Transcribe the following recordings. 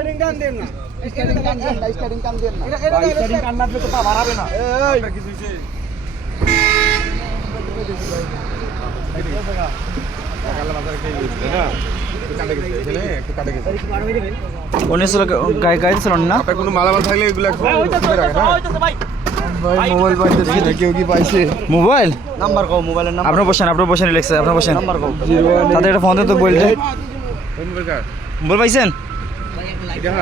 starting টান দেন না starting কান দেন না স্টার্টিং কান দেন না স্টার্টিং টান না দিলে তো পা বাড়াবে না এই কিছু হইছে গাড়ি ছিল না কোনো মালামাল থাকলে এগুলো ভাই মোবাইল পাইতে দেখি না কেউ কি পাইছে মোবাইল নাম্বার কও মোবাইলের নাম্বার আপনার বসেন লেখছে আপনার বসেন নাম্বার কও তাদের একটা ফোন দেন তো বলতে মোবাইল পাইছেন এটা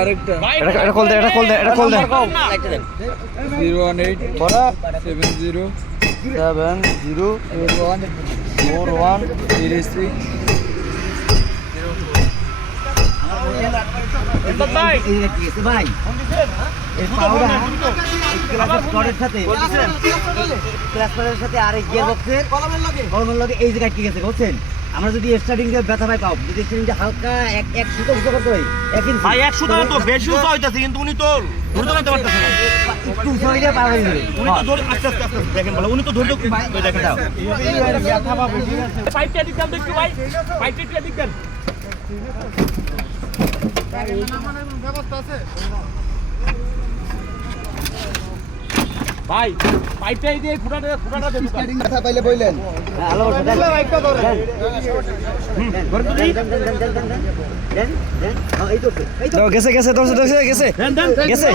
আরেকটা এটা কল দেন এটা কল দেন 018 বড় 70 4136 ভাই ভাই এই পাউডার ক্লাসের সাথে ক্লাসের সাথে আর গিয়ার বক্সের কলমের লগে এই জায়গায় ঠিক আছে বুঝছেন আমরা যদি স্টার্টিং এ ব্যথা পাই পাও যদি স্টার্টিং হালকা এক সুতো সুতো করতে হয় এক ইঞ্চি ভাই 100 টাকা তো বেশি উঁচা হইতাছে কিন্তু উনি তো ধরে নিতে পারতেছে না একটু উঁচা হইলে পাওয়া যাবে উনি তো ধরে আস্তে আস্তে দেখেন বলে উনি তো ধরে দেখেন দাও ব্যথা পাবো ঠিক আছে পাইপটা দিক দেন একটু ভাই পাইপটা দিক দেন ভাই পাইপটা দিয়ে ফুটাটা দেন স্টার্টিং কথা পাইলে বললেন হ্যালো বাইকটা ধরে দেন এই তো গেছে গেছে গেছে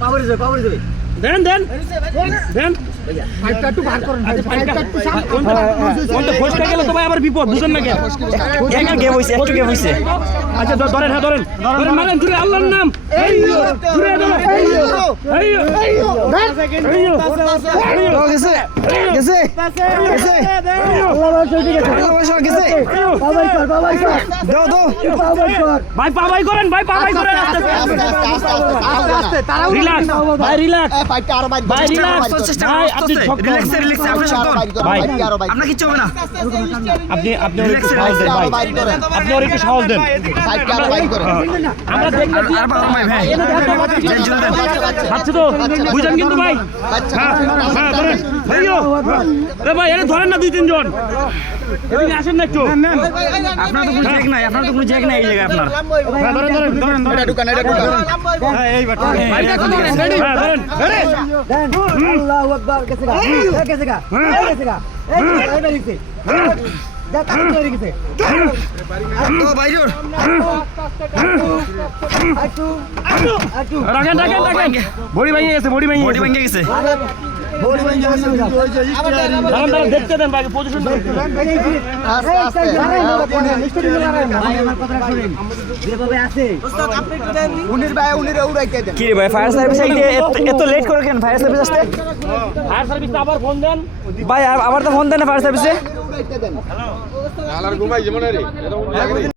পাওয়ার যাবে দেন পাইপটা একটু বার করেন পাইপটা একটু কোনটা ফসকা গেলে তো ভাই আবার বিপদ বুঝেন না কেন একটু গেম হইছে আচ্ছা ধরেন মারেন জুড়ে আল্লাহর নাম জুড়ে ধরেন গেছে দাও ভাই পাবাই করেন রিল্যাক্স ভাই রিল্যাক্স পাইপটা আরো বাইক ভাই রিল্যাক্স ভাই আপনি রিল্যাক্স আপনি শক্ত ভাই আপনার কিচ্ছু হবে না আপনি ওর একটু সাহস দেন ভাই আপনি ওর একটু সাহস দেন পাইপটা আরো বাইক করে আমরা দেখতেছি আচ্ছা তো বুঝেন কিন্তু ভাই হ্যাঁ ধরেন ভাই এরে ধরেন না 2-3 জন এদিকে আসেন না একটু আপনার তো কোনো জ্যাক নাই এই জায়গায় আপনার হ্যাঁ ধরেন এটা ঢুকান হ্যাঁ এই বাট ভাই দেখো ধরেন রেডি হ্যাঁ ধরেন আল্লাহু আকবার গেছে গা এই বেরিয়েছে যা কাজ করে গেছে তো বাইরে একটু রাখেন বডি ভেঙে গেছে দাঁড়ান দেখতে দেন ভাই পজিশন আস্তে আস্তে ভাই আমার কথা শুনেন যেভাবে আছে উনির ভাই উনির উড়াইতে দেন কি রে ভাই ফায়ার সার্ভিস আইতে এত লেট করে কেন ফায়ার সার্ভিস আসতে ফায়ার সার্ভিস আবার ফোন দেন ভাই আবার তো ফোন দেন ফায়ার সার্ভিসে উড়াইতে দেন ঘুমাই যেমন রে